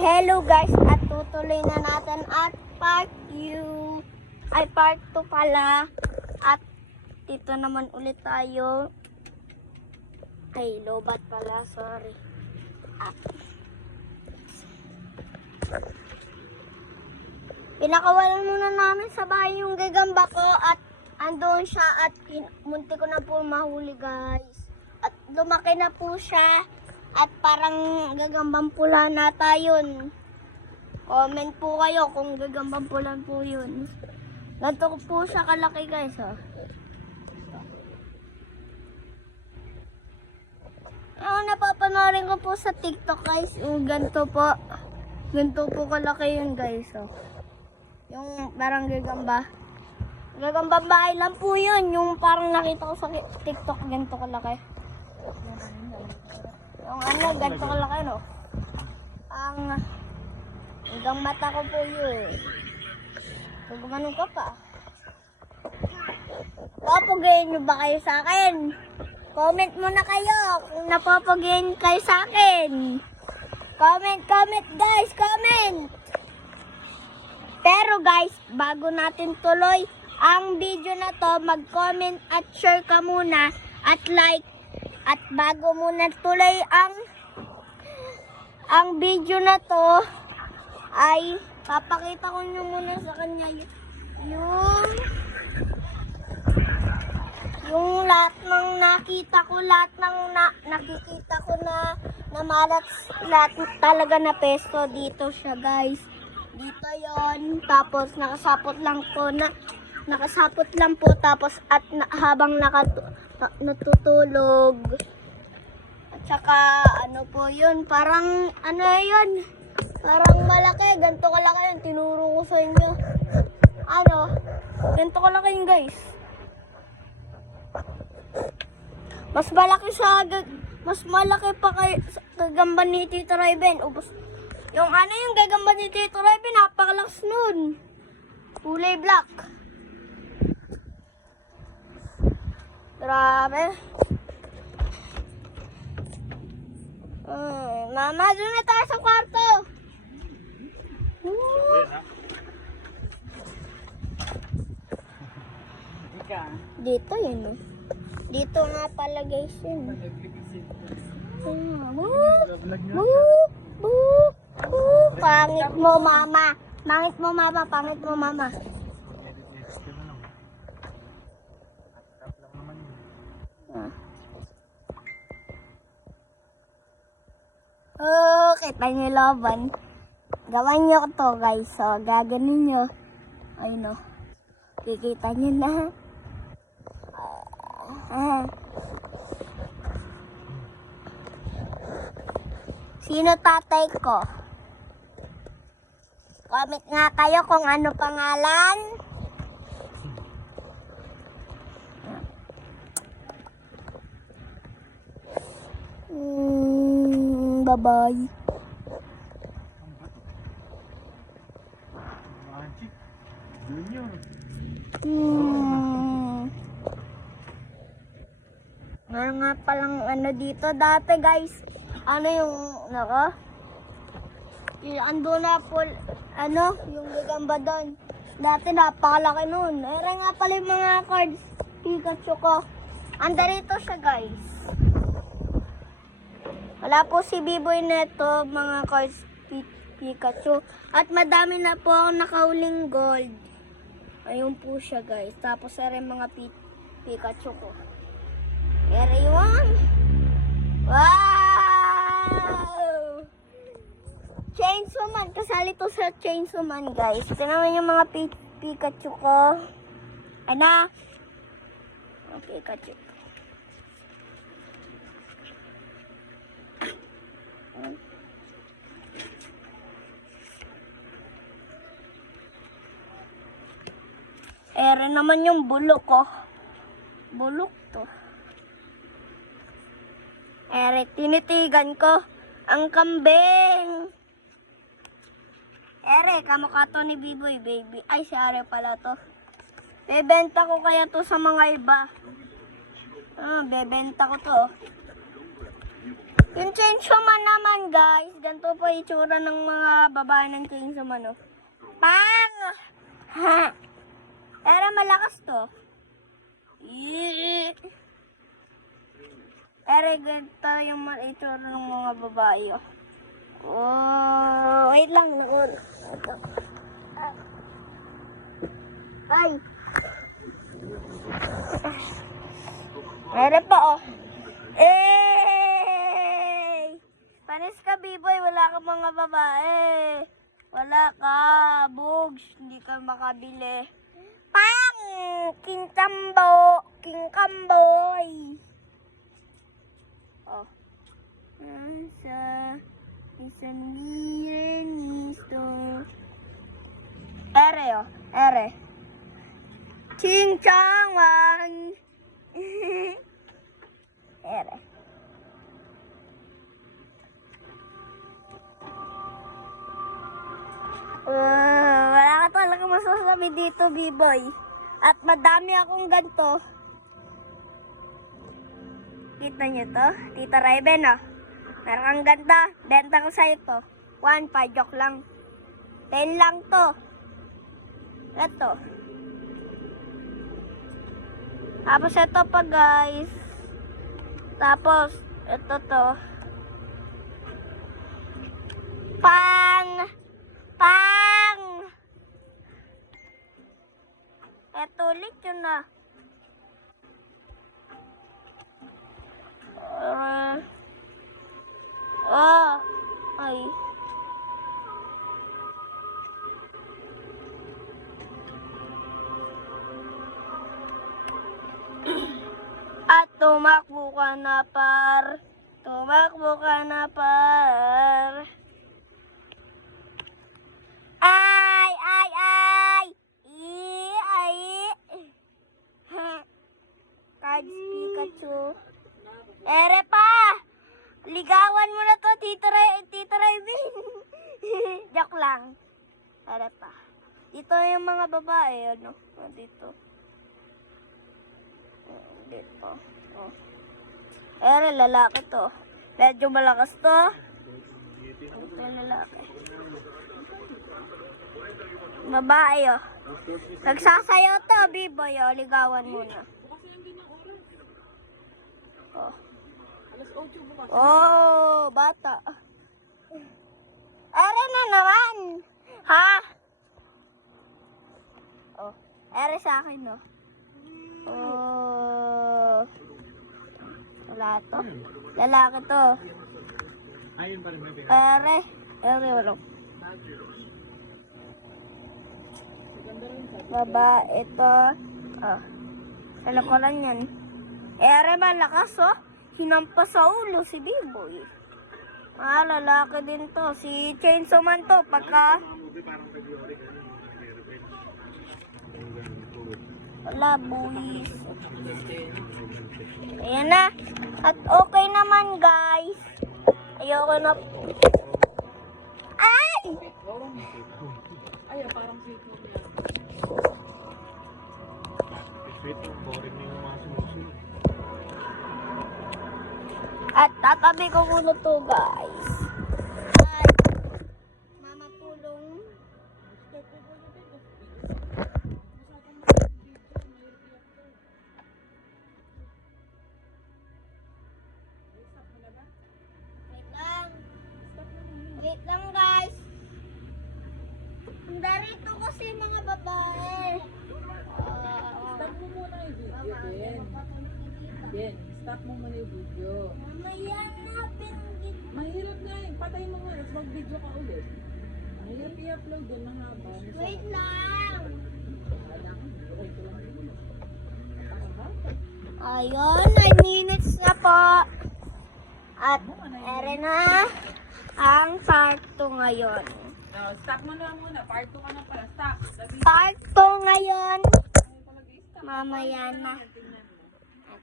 Hello guys, at tutuloy na natin at part 2 pala. At dito naman ulit tayo. Ay, lobat pala, sorry. Pinakawalan muna namin sa bahay yung gagamba ko at andun siya at munti ko na po mahuli guys. At lumaki na po siya at parang gagambang pula na tayo. Comment po kayo kung gagambang pula po yun. Ganito po siya kalaki guys. Napapanorin ko po sa TikTok guys. Ganito po. Ganito po kalaki yun guys. Yung parang gagamba. Gagambang bahay lang po yun. Yung parang nakita ko sa TikTok. Ganito kalaki. Yung ganito kalaki no. Hanggang mata ko po yun. Kung gumanong ka pa. Papagayin nyo ba kayo sa akin? Comment muna kayo kung napapagayin kayo sa akin. Comment guys, comment! Pero guys, bago natin tuloy ang video na to, mag-comment at share ka muna at like. At bago muna tuloy ang video na to, ay papakita ko nyo muna sa kanya yung lahat ng nakita ko, nakikita ko na malat, lahat talaga na pesto dito siya guys. Dito yon, tapos nakasapot lang po tapos at habang natutulog. At saka ano po yun, parang ano yun, parang malaki, ganito kalaki yun, tinuro ko sa inyo. Ganito kalaki yun guys. Mas malaki pa kay gagamba ni Tito Raven. Yung gagamba ni Tito Raven, napakalakas nun. Kulay black. Grabe. Mama, doon na tayo sa kwarto. Dito yun. Dito nga pala guys yun. Pangit mo mama. Pangit mo mama. Kita nyo laban. Gawan nyo to guys. So, gaganin nyo. Ayun o. Kikita nyo na. Sino tatay ko? Comment nga kayo kung ano pangalan. Bye-bye. Meron nga palang dito dati guys. Yung ando na po, yung gagamba doon. Dati napakalaki nun. Meron nga pala yung mga cards Pikachu ko. Anda rito siya guys. Wala po si Biboy neto, mga cards Pikachu. At madami na po ako nakauling gold. Ayun po siya guys. Tapos meron mga Pikachu ko. Meron. Wow! Chainsaw Man. Kasali to sa Chainsaw Man guys. Ito naman yung mga Pikachu ko. Pikachu. Ere naman yung bulok ko. Bulok to. Ere, tinitigan ko ang kambing. Ere, kamukha to ni Biboy, baby. Ay, si Are pala to. Bebenta ko kaya to sa mga iba. Bebenta ko to. Yung Chainsaw Man naman, guys. Ganito po itsura ng mga babae ng Chainsaw Man, oh. Pang! Ha! Pero malakas to. Pero ganito yung itsura ng mga babae, oh. Oh, wait lang. Ito. Ay. Meron pa, oh. Eh! Panis ka, B-boy. Wala ka mga babae. Wala ka. Bugs. Hindi ka makabili. Pang! King Kambo. King Kamboy. Oh. Isang listo. Ere, oh. Ere. Ching Chang Wang. Ere. Wala ka talaga masasabi dito, B-boy. At madami akong ganito. Kita nyo to? Tita Raven, oh. Meron kang ganda. Benta ko sa'yo to. 1, 5 joke lang. 10 lang to. Ito. Tapos ito pa, guys. Tapos, ito to. Pang! Ito ulit yun na. Ay. At tumakbo ka na par. Tumakbo ka na par. Ay! Cards Pikachu. Ere pa! Ligawan mo na to, Tita Raven. Joke lang. Ere pa. Dito yung mga babae, ano? Dito. Dito. Oh. Ere, lalaki to. Medyo malakas to. Ito yung lalaki. Babae, oh. Nagsasayaw to, B-boy, oh. Ligawan mo na. Oh. Oh, bata. Ere na naman. Ha? Oh, ere sa akin, no? Oh. Wala to. Lalaki to. Ere. Wala. Babae ito. Oh. Sa lakuran yan. Ere malakas, oh. Hinampas sa ulo si B-boy. Lalaki din to. Si Chainsaw Man to. Pagka... Wala, boys. Ayan na. At okay naman, guys. Ayoko na... Ay! Ay, parang sweet mo yan. Sweet mo, boring mo yung mga sumusunod. At tatabi ko muna to, guys. Ay, mama pulong. Wait lang, guys. Darito kasi mga babae. Stop mo muna yung video, Ben. Ben, stop mo muna yung video. Mamaya na, pinggit. Mahirap na eh. Patay mo nga. Tapos mag-video ka ulit. Mahirap i-upload doon. Mahaba. Wait lang. Ayun, 9 minutes na po. At ere na ang part 2 ngayon. Now, stop mo na muna. Part 2 ka na pala. Stop. Part 2 ngayon. Mamaya na. Tingnan.